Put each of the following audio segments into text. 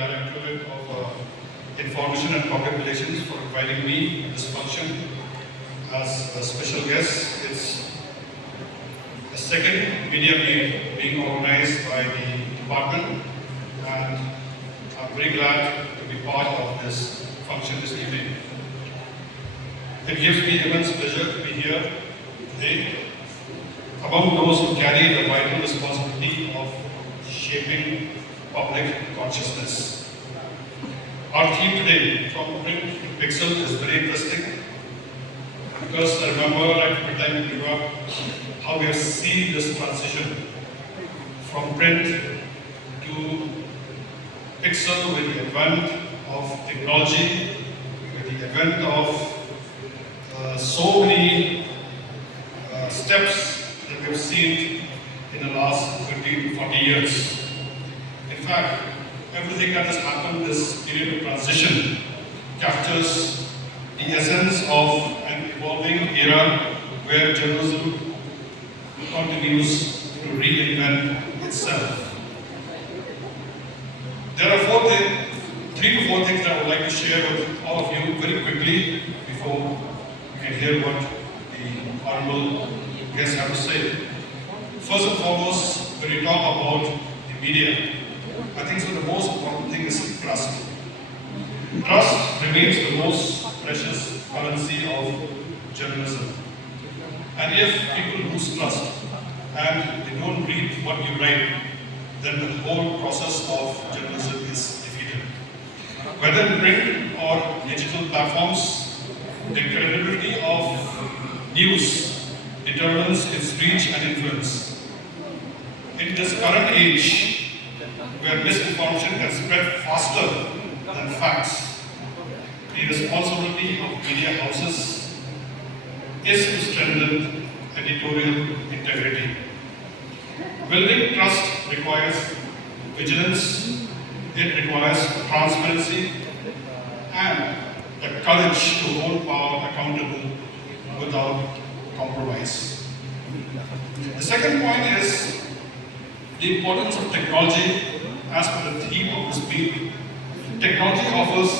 Directorate of Information and Public Relations, for inviting me to this function as a special guest. It's the second media meet being organized by the department, and I'm very glad to be part of this function this evening. It gives me immense pleasure to be here today among those who carry the vital responsibility of shaping public consciousness. Our theme today, from print to pixel, is very interesting because I remember right from the time we grew up how we have seen this transition from print to pixel with the advent of technology, with the advent of so many steps that we have seen in the last 30 to 40 years. In fact, everything that has happened this period of transition captures the essence of an evolving era where journalism continues to reinvent itself. There are 3 to 4 things that I would like to share with all of you very quickly before we can hear what the honorable guests have to say. First and foremost, when we talk about the media, I think so the most important thing is trust. Trust remains the most precious currency of journalism. And if people lose trust and they don't read what you write, then the whole process of journalism is defeated. Whether in print or digital platforms, the credibility of news determines its reach and influence. In this current age, where misinformation can spread faster than facts, the responsibility of media houses is to strengthen editorial integrity. Building trust requires vigilance, it requires transparency, and the courage to hold power accountable without compromise. The second point is the importance of technology as per the theme of this meet. Technology offers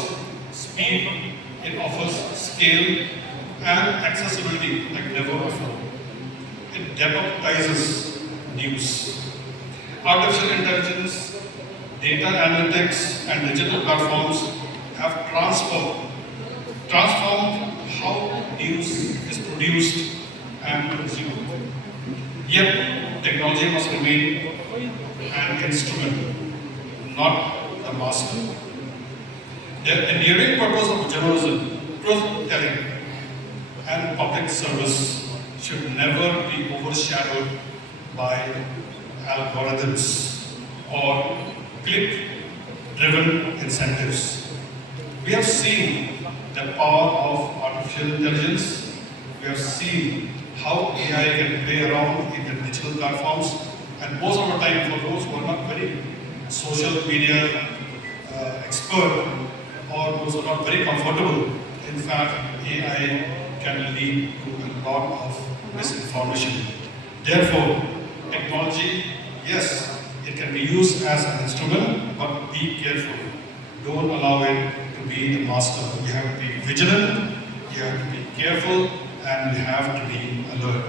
speed, it offers scale and accessibility like never before. It democratizes news. Artificial intelligence, data analytics and digital platforms have transformed how news is produced and consumed. Yet, technology must remain an instrument, not the master. The enduring purpose of journalism, truth-telling, and public service should never be overshadowed by algorithms or click-driven incentives. We have seen the power of artificial intelligence. We have seen how AI can play around in the digital platforms, and most of the time, for those who are not very social media expert or those who are not very comfortable, in fact, AI can lead to a lot of misinformation. Therefore, technology, yes, it can be used as an instrument, but be careful. Don't allow it to be the master. You have to be vigilant, you have to be careful, and you have to be alert.